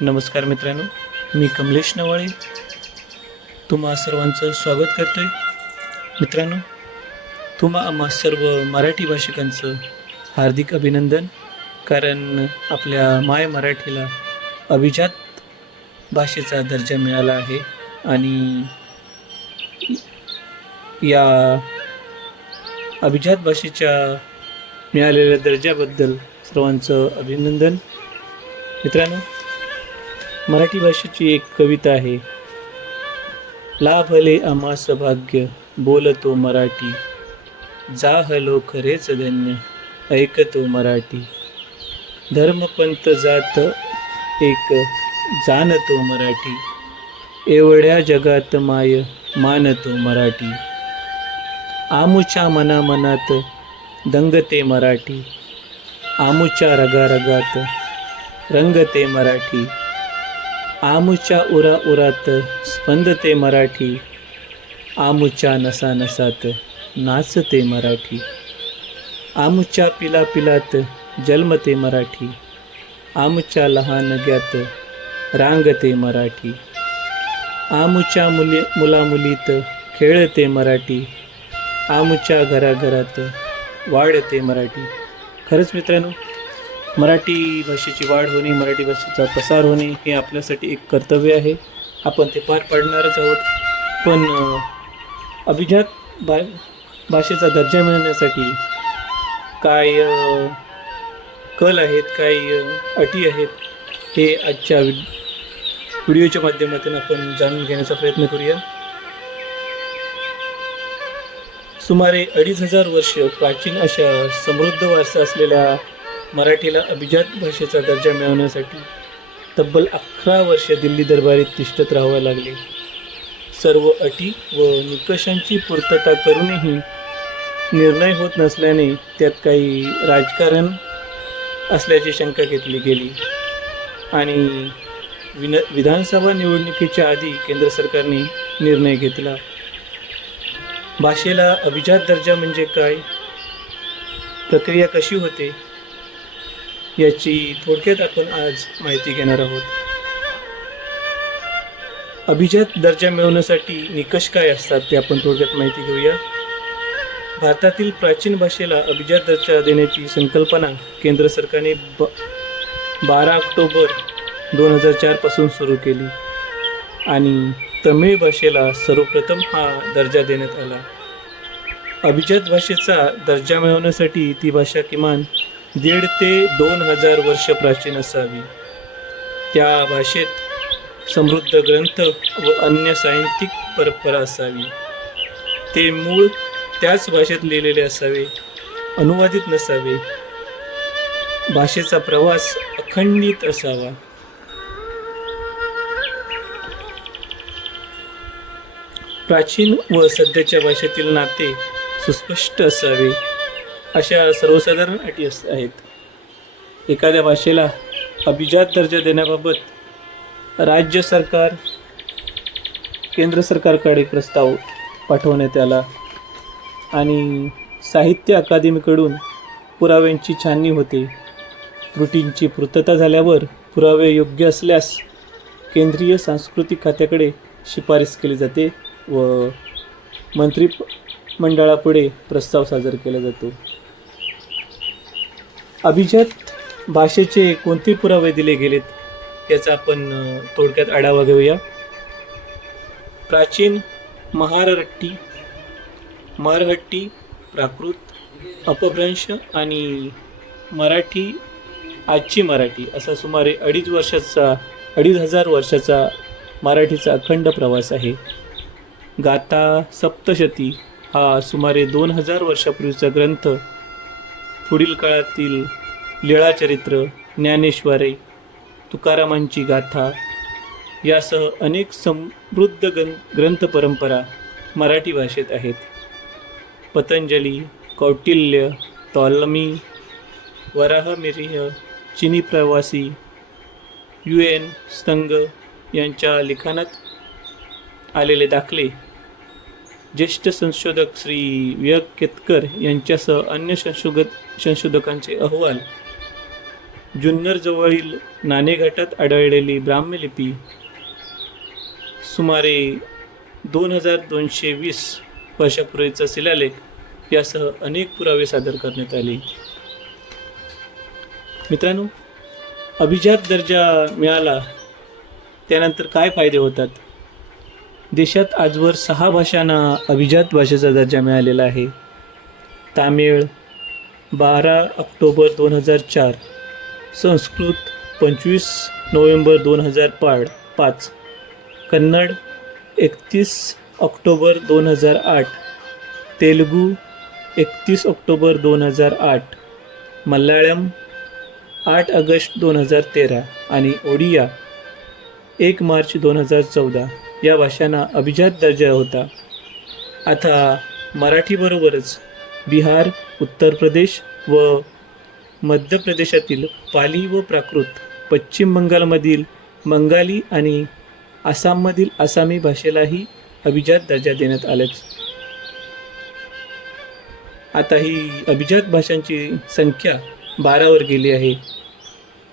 नमस्कार मित्रांनो मी कमलेश नवाळे तुम्हा सर्वांचं स्वागत करतो आहे मित्रांनो तुम्हा आम्हा सर्व मराठी भाषिकांचं हार्दिक अभिनंदन कारण आपल्या माय मराठीला अभिजात भाषेचा दर्जा मिळाला आहे आणि या अभिजात भाषेच्या मिळालेल्या दर्जाबद्दल सर्वांचं अभिनंदन. मित्रांनो मराठी भाषेची एक कविता आहे. लाभले आम्हास भाग्य बोलतो मराठी. जाहलो खरेच धन्य ऐकतो मराठी. धर्मपंथ जात एक जाणतो मराठी. एवढ्या जगात माय मानतो मराठी. आमुच्या मनामनात दंगते मराठी. आमुच्या रगारगात रंगते मराठी. आमुच्या उरा उरात स्पंदते मराठी. आमुच्या नसा नसात नाचते मराठी. आमुच्या पिला पिलात जन्मते मराठी. आमुच्या लहान ग्यात रांगते मराठी. आमुच्या मुली मुलामुलीत खेळते मराठी. आमुच्या घराघरात वाढते मराठी. खरंच मित्रांनो मराठी भाषेची वाढ होणे मराठी भाषेचा प्रसार होणे हे आपल्यासाठी एक कर्तव्य आहे. आपण ते पार पाडणारच आहोत. पण अभिजात बा भाषेचा दर्जा मिळवण्यासाठी काय कल आहेत काय अटी आहेत हे आजच्या व्हिडिओच्या माध्यमातून आपण जाणून घेण्याचा प्रयत्न करूया. सुमारे अडीच हजार वर्ष प्राचीन अशा समृद्ध वारसा असलेल्या मराठीला अभिजात भाषेचा दर्जा मिळवण्यासाठी तब्बल अकरा वर्ष दिल्ली दरबारीत तिष्ठत राहावं लागले. सर्व अटी व निकषांची पूर्तता करूनही निर्णय होत नसल्याने त्यात काही राजकारण असल्याची शंका घेतली गेली. आणि विन विधानसभा निवडणुकीच्या आधी केंद्र सरकारने निर्णय घेतला. भाषेला अभिजात दर्जा म्हणजे काय? प्रक्रिया कशी होते? याची थोडक्यात आपण आज माहिती घेणार आहोत. अभिजात दर्जा मिळवण्यासाठी निकष काय असतात ते आपण थोडक्यात माहिती घेऊया. भारतातील प्राचीन भाषेला अभिजात दर्जा देण्याची संकल्पना केंद्र सरकारने ब बारा ऑक्टोबर दोन हजार चारपासून सुरू केली आणि तमिळ भाषेला सर्वप्रथम हा दर्जा देण्यात आला. अभिजात भाषेचा दर्जा मिळवण्यासाठी ती भाषा किमान दीड ते दोन हजार वर्ष प्राचीन असावी. त्या भाषेत समृद्ध ग्रंथ व अन्य साहित्यिक परंपरा असावी. ते मूळ त्याच भाषेत लिहिलेले असावे अनुवादित नसावे. भाषेचा प्रवास अखंडित असावा. प्राचीन व सध्याच्या भाषेतील नाते सुस्पष्ट असावे. अशा सर्वसाधारण अटी अस आहेत. एखाद्या भाषेला अभिजात दर्जा देण्याबाबत राज्य सरकार केंद्र सरकारकडे प्रस्ताव पाठवण्यात आला आणि साहित्य अकादमीकडून पुराव्यांची छाननी होते. त्रुटींची पूर्तता झाल्यावर पुरावे योग्य असल्यास केंद्रीय सांस्कृतिक खात्याकडे शिफारस केली जाते व मंत्री मंडळापुढे प्रस्ताव सादर केला जातो. अभिजात भाषेचे कोणते पुरावे दिले गेलेत याचा आपण थोडक्यात आढावा घेऊया. प्राचीन महारहट्टी मारहट्टी प्राकृत अपभ्रंश आणि मराठी आजची मराठी असा सुमारे अडीच वर्षाचा अडीच हजार वर्षाचा मराठीचा अखंड प्रवास आहे. गाथा सप्तशती हा सुमारे दोन हजार वर्षापूर्वीचा ग्रंथ पुढील काळातील लीळाचरित्र ज्ञानेश्वरे तुकारामांची गाथा यासह अनेक समृद्ध गं ग्रंथ परंपरा मराठी भाषेत आहेत. पतंजली कौटिल्य तॉलमी वराहमिरिह चिनी प्रवासी यू एन स्तंग यांच्या लिखाणात आलेले दाखले. ज्येष्ठ संशोधक श्री विवेक केतकर यांच्यासह अन्य संशोधक संशोधकांचे अहवाल जुन्नरजवळील नाणेघाटात आढळलेली ब्राह्मलिपी सुमारे दोन हजार दोनशे वीस वर्षापूर्वीचा शिलालेख यासह अनेक पुरावे सादर करण्यात आले. मित्रांनो अभिजात दर्जा मिळाला त्यानंतर काय फायदे होतात? देशात आजवर सहा भाषांना अभिजात भाषेचा दर्जा मिळालेला आहे. तामिळ बारा ऑक्टोबर दोन हजार चार संस्कृत पंचवीस नोव्हेंबर दोन हजार पाड पाच. कन्नड एकतीस ऑक्टोबर दोन हजार आठ. तेलुगू एकतीस ऑक्टोबर दोन हजार आठ. मल्याळम आठ ऑगस्ट दोन हजार तेरा आणि ओडिया एक मार्च दोन हजार चौदा. या भाषांना अभिजात दर्जा होता. आता मराठीबरोबरच बिहार उत्तर प्रदेश व मध्य प्रदेशातील पाली व प्राकृत पश्चिम बंगालमधील बंगाली आणि आसाममधील आसामी भाषेलाही अभिजात दर्जा देण्यात आलाच. आता ही अभिजात भाषांची संख्या बारावर गेली आहे.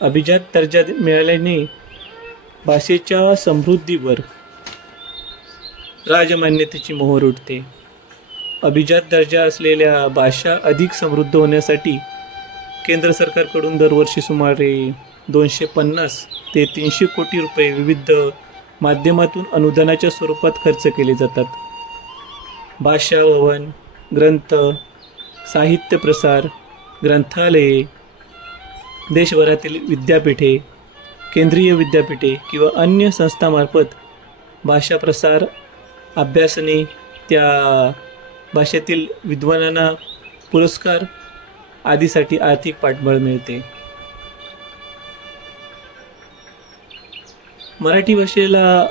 अभिजात दर्जा मिळाल्याने भाषेच्या समृद्धीवर राजमान्यतेची मोहर उठते. अभिजात दर्जा असलेल्या भाषा अधिक समृद्ध होण्यासाठी केंद्र सरकारकडून दरवर्षी सुमारे दोनशे पन्नास ते तीनशे कोटी रुपये विविध माध्यमातून अनुदानाच्या स्वरूपात खर्च केले जातात. भाषा भवन ग्रंथ साहित्य प्रसार ग्रंथालये देशभरातील विद्यापीठे केंद्रीय विद्यापीठे किंवा अन्य संस्थामार्फत भाषा प्रसार अभ्यासने त्या भाषेतील विद्वानांना पुरस्कार आदीसाठी आर्थिक पाठबळ मिळते. मराठी भाषेला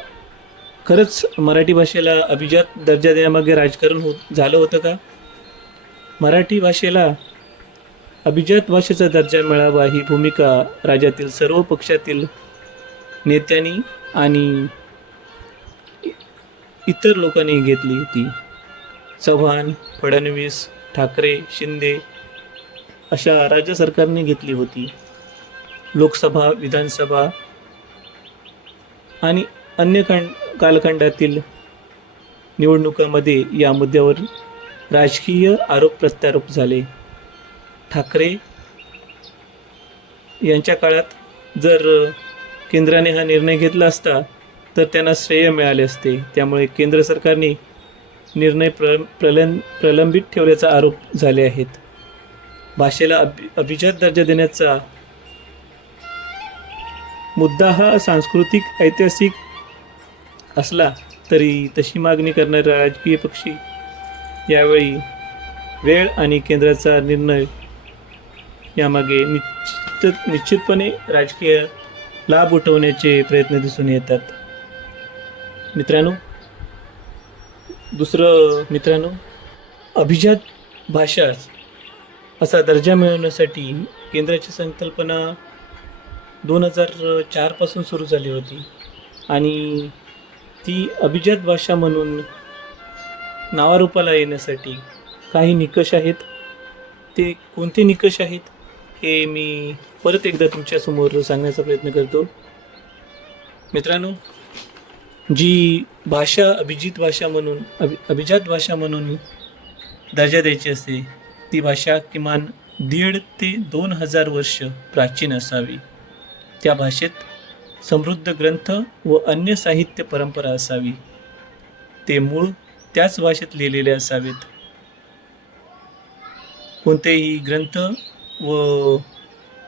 खरंच मराठी भाषेला अभिजात दर्जा देण्यामागे राजकारण होत झालं होतं का? मराठी भाषेला अभिजात भाषेचा दर्जा मिळावा ही भूमिका राज्यातील सर्व पक्षातील नेत्यांनी आणि इतर लोकांनी घेतली होती. चव्हाण फडणवीस ठाकरे शिंदे अशा राज्य सरकारने घेतली होती. लोकसभा विधानसभा आणि अन्य खंड कालखंडातील निवडणुकांमध्ये या मुद्द्यावर राजकीय आरोप प्रत्यारोप झाले. ठाकरे यांच्या काळात जर केंद्राने हा निर्णय घेतला असता तर त्यांना श्रेय मिळाले असते. त्यामुळे केंद्र सरकारने निर्णय प्र प्रलं प्रलंबित ठेवल्याचा आरोप झाले आहेत. भाषेला अभि अभिजात दर्जा देण्याचा मुद्दा हा सांस्कृतिक ऐतिहासिक असला तरी तशी मागणी करणाऱ्या राजकीय पक्षी यावेळी वेळ आणि केंद्राचा निर्णय यामागे निश्चित निश्चितपणे राजकीय लाभ उठवण्याचे प्रयत्न दिसून येतात. मित्रांनो दुसरं मित्रांनो अभिजात भाषा असा दर्जा मिळवण्यासाठी केंद्राची संकल्पना दोन हजार चारपासून सुरू झाली होती. आणि ती अभिजात भाषा म्हणून नावारूपाला येण्यासाठी काही निकष आहेत. ते कोणते निकष आहेत हे मी परत एकदा तुमच्यासमोर सांगण्याचा प्रयत्न करतो. मित्रांनो जी भाषा अभिजित भाषा म्हणून अभि अभिजात भाषा म्हणून दर्जा द्यायची असते ती भाषा किमान दीड ते दोन हजार वर्ष प्राचीन असावी. त्या भाषेत समृद्ध ग्रंथ व अन्य साहित्य परंपरा असावी. ते मूळ त्याच भाषेत लिहिलेले असावेत. कोणतेही ग्रंथ व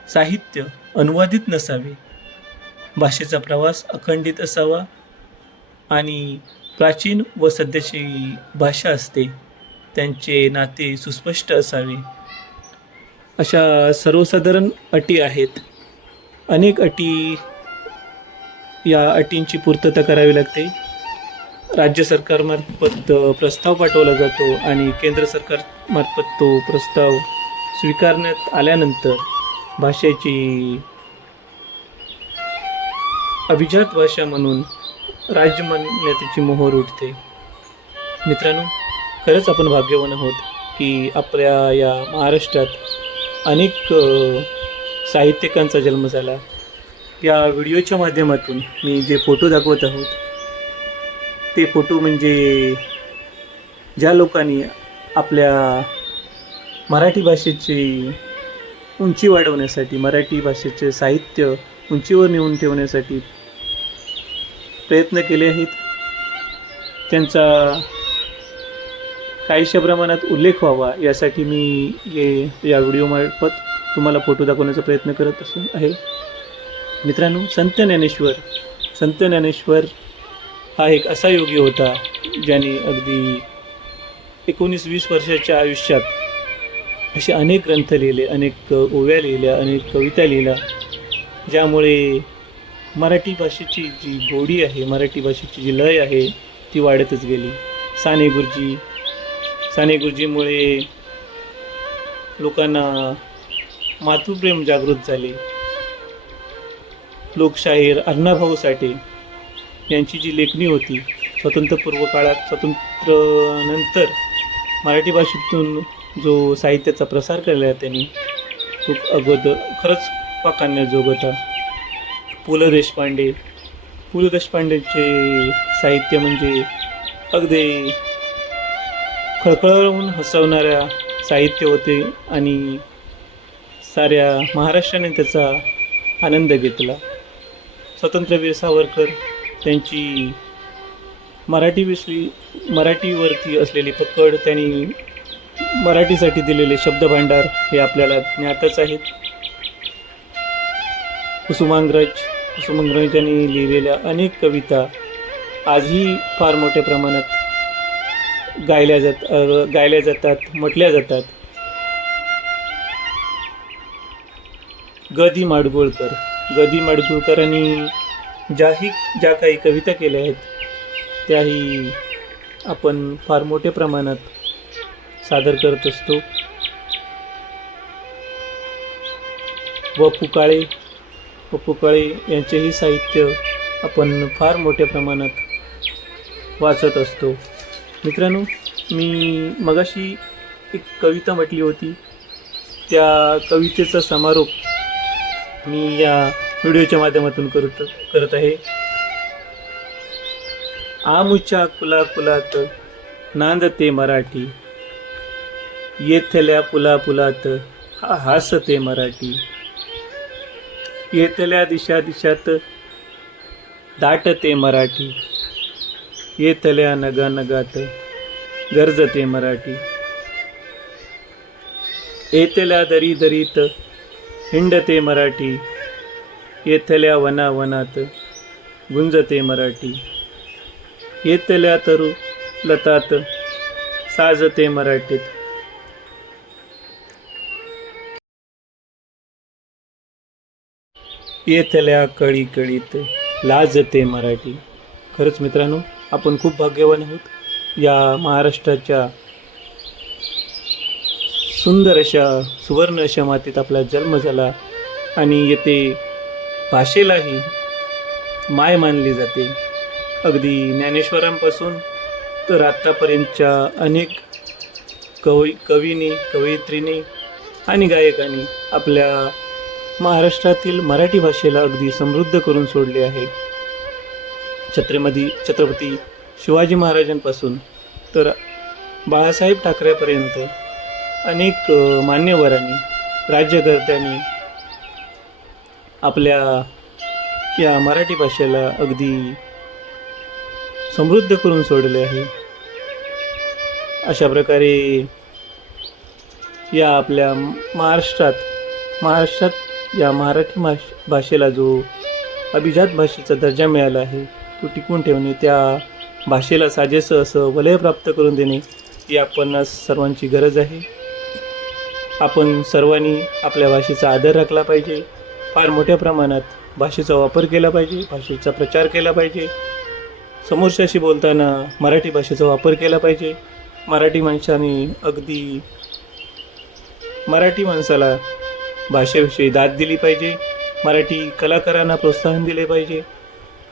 साहित्य अनुवादित नसावे. भाषेचा प्रवास अखंडित असावा आणि प्राचीन व सध्याची भाषा असते. त्यांचे नाते सुस्पष्ट असावे. अशा सर्वसाधारण अटी आहेत. अनेक अटी या अटींची पूर्तता करावी लागते. राज्य सरकारमार्फत प्रस्ताव पाठवला जातो आणि केंद्र सरकारमार्फत तो प्रस्ताव स्वीकारण्यात आल्यानंतर भाषेची अभिजात भाषा म्हणून राज्यमान्यतेची मोहर उठते. मित्रांनो खरंच आपण भाग्यवान आहोत की आपल्या या महाराष्ट्रात अनेक साहित्यिकांचा जन्म झाला. या व्हिडिओच्या माध्यमातून मी जे फोटो दाखवत आहोत ते फोटो म्हणजे ज्या लोकांनी आपल्या मराठी भाषेची उंची वाढवण्यासाठी मराठी भाषेचे साहित्य उंचीवर नेऊन ठेवण्यासाठी प्रयत्न केले आहेत. त्यांचा काहीशा प्रमाणात उल्लेख व्हावा यासाठी मी ये या व्हिडिओमार्फत तुम्हाला फोटो दाखवण्याचा प्रयत्न करत असून आहे. मित्रांनो संत ज्ञानेश्वर संत ज्ञानेश्वर हा एक असा योगी होता ज्याने अगदी एकोणीस वीस वर्षाच्या आयुष्यात असे अनेक ग्रंथ लिहिले अनेक ओव्या लिहिल्या अनेक कविता लिहिल्या ज्यामुळे मराठी भाषेची जी गोडी आहे मराठी भाषेची जी लय आहे ती वाढतच गेली. साने गुरुजी साने गुरुजीमुळे लोकांना मातृप्रेम जागृत झाले. लोकशाहीर अण्णाभाऊ साठे यांची जी लेखणी होती स्वतंत्रपूर्व काळात स्वातंत्र्यानंतर मराठी भाषेतून जो साहित्याचा प्रसार केला त्यांनी खूप अगोदर खरंच पाकांना होता. पु ल देशपांडे पु ल देशपांडेचे साहित्य म्हणजे अगदी खळखळून हसवणाऱ्या साहित्य होते आणि साऱ्या महाराष्ट्राने त्याचा आनंद घेतला. स्वातंत्र्यवीर सावरकर त्यांची मराठीविषयी मराठीवरती असलेली पकड त्यांनी मराठीसाठी दिलेले शब्दभांडार हे आपल्याला ज्ञातच आहेत. कुसुमांग्रज कुसुमांग्रज यांनी लिहिलेल्या अनेक कविता आजही फार मोठ्या प्रमाणात गायल्या जात गायल्या जातात म्हटल्या जातात. ग माडगुळकर ग माडगुळकरांनी ज्याही ज्या काही कविता केल्या आहेत त्याही आपण फार मोठ्या प्रमाणात सादर करत असतो. व पुकाळे व पुकाळे यांचेही साहित्य आपण फार मोठ्या प्रमाणात वाचत असतो. मित्रांनो मी मगाशी एक कविता म्हटली होती. त्या कवितेचा समारोप मी या व्हिडिओच्या माध्यमातून करत करत आहे. आमुच्या कुला कुलात नांदते मराठी. येथल्या पुला पुलात हसते हासते मराठी. येथल्या दिशा दिशात दाटते मराठी. येथल्या नगा नगात गरजते मराठी. येथल्या दरी दरीत हिंडते मराठी. येथल्या वना वनात गुंजते मराठी. येथल्या तरु लतात साजते मराठीत. येथल्या कळी कळीत लाजते मराठी. खरंच मित्रांनो आपण खूप भाग्यवान आहोत. या महाराष्ट्राच्या सुंदर अशा सुवर्ण अशा मातीत आपला जन्म झाला आणि येथे भाषेलाही माय मानली जाते. अगदी ज्ञानेश्वरांपासून तर आत्तापर्यंतच्या अनेक कवी कवीनी कवयित्रीने आणि गायकांनी आपल्या महाराष्ट्रातील मराठी भाषेला अगदी समृद्ध करून सोडले आहे. छत्रपती छत्रपती शिवाजी महाराजांपासून. तर बाळासाहेब ठाकरेपर्यंत अनेक मान्यवरांनी राज्यकर्त्यांनी आपल्या या मराठी भाषेला अगदी समृद्ध करून सोडले आहे. अशा प्रकारे या आपल्या महाराष्ट्रात महाराष्ट्रात या मराठी भाष भाषेला जो अभिजात भाषेचा दर्जा मिळाला आहे तो टिकवून ठेवणे त्या भाषेला साजेसं असं वलय प्राप्त करून देणे ही आपण सर्वांची गरज आहे. आपण सर्वांनी आपल्या भाषेचा आदर राखला पाहिजे. फार मोठ्या प्रमाणात भाषेचा वापर केला पाहिजे भाषेचा प्रचार केला पाहिजे. समोरच्याशी बोलताना मराठी भाषेचा वापर केला पाहिजे. मराठी माणसाने अगदी मराठी माणसाला भाषेविषयी दाद दिली पाहिजे. मराठी कलाकारांना प्रोत्साहन दिले पाहिजे.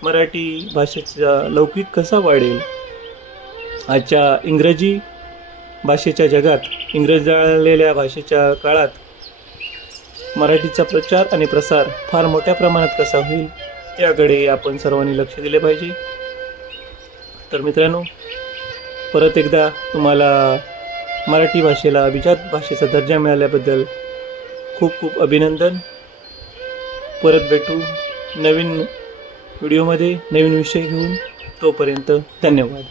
मराठी भाषेचा लौकिक कसा वाढेल? आजच्या इंग्रजी भाषेच्या जगात इंग्रजाळलेल्या भाषेच्या काळात मराठीचा प्रचार आणि प्रसार फार मोठ्या प्रमाणात कसा होईल याकडे आपण सर्वांनी लक्ष दिले पाहिजे. तर मित्रांनो परत एकदा तुम्हाला मराठी भाषेला अभिजात भाषेचा दर्जा मिळाल्याबद्दल खूप खूप अभिनंदन. परत भेटू नवीन व्हिडिओमध्ये नवीन विषय घेऊन तोपर्यंत धन्यवाद.